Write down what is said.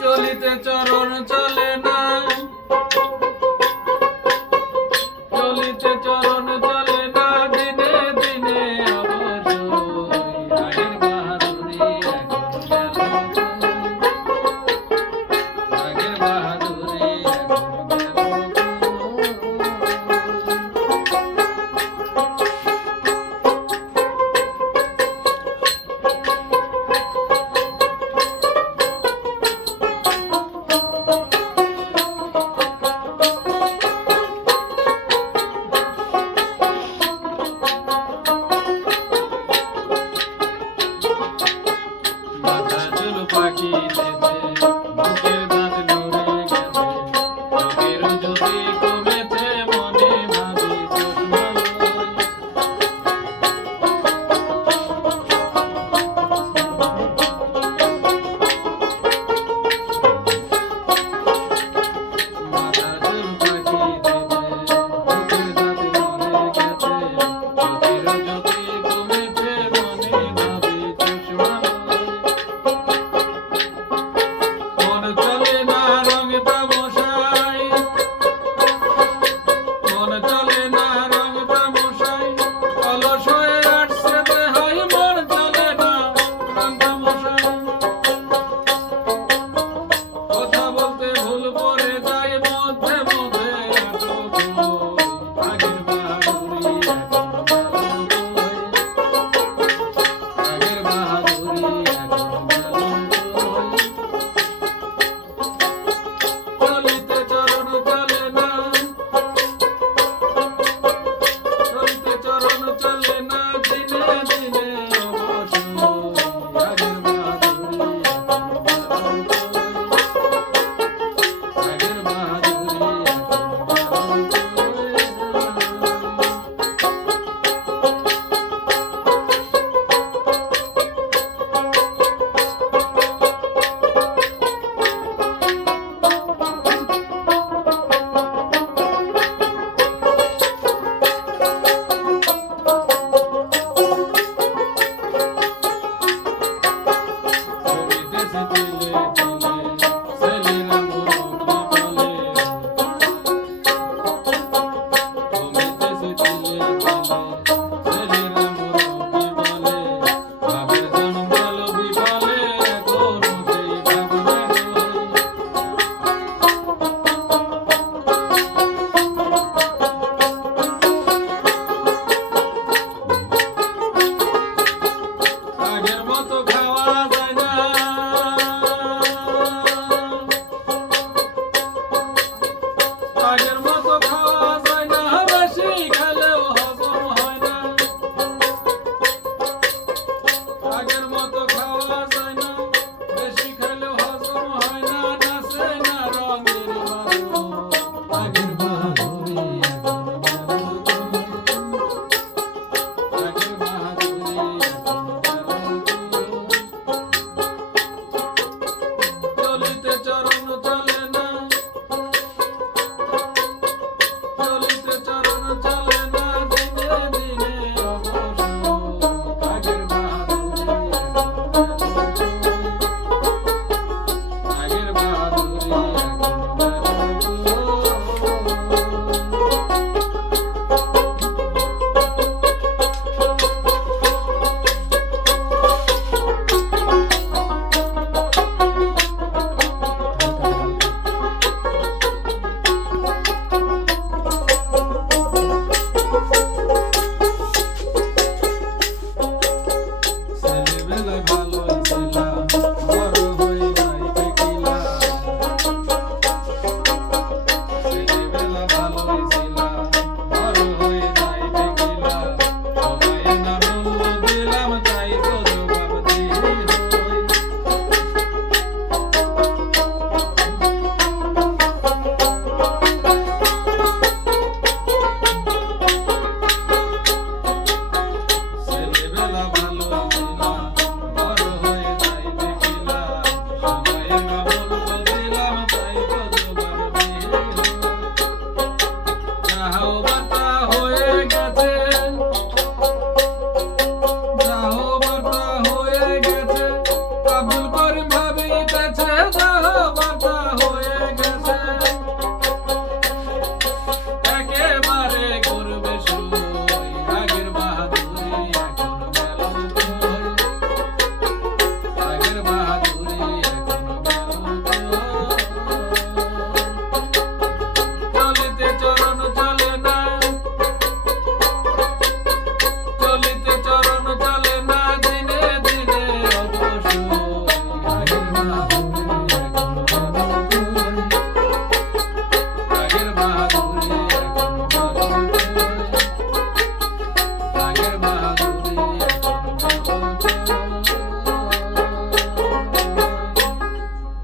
চলিতে চরণ চলে না, চলিতে চরণ চলে না, দিনে দিনে অবসর আগের বাহাদুরি এখন গেল আগের বাহাদুরি এখন মাথা চুল পাখি দেবে বুকের দাঁত নড়ে গেছে চোখের জ্যোতি কমেছে মনে ভাবি চশমা লই মাথা চুল পাখি দেবে বুকের দাঁত নড়ে গেছে চোখের জ্যোতি কমেছে মনে ভাবি চশমা লই মন চলে না রং তামশাই মন চলে না রং তামশাই অলস হয়ে আসছে দেহাই মন চলে না রং তামশাই কথা বলতে ভুল করে যাই মধ্যে মধ্যে আটক হই আগের বাহাদুরি এখন গেল কই আগের বাহাদুরি এখন গেল কই চলিতে চরণ চলে না, চলিতে চরণ চলে না, দিনে দিনে অবসর আগের বাহাদুরি এখন গেল কই আগের বাহাদুরি এখন চলিতেছে দিলে দিলে ছেলেরা মুরব্বি বলে চলিতেছে দিলে দিলে ছেলেরা মুরব্বি বলে বাপের জন্ম গেল বিফলে এখন সেই ভাবনা লই আগের মতো খাওয়া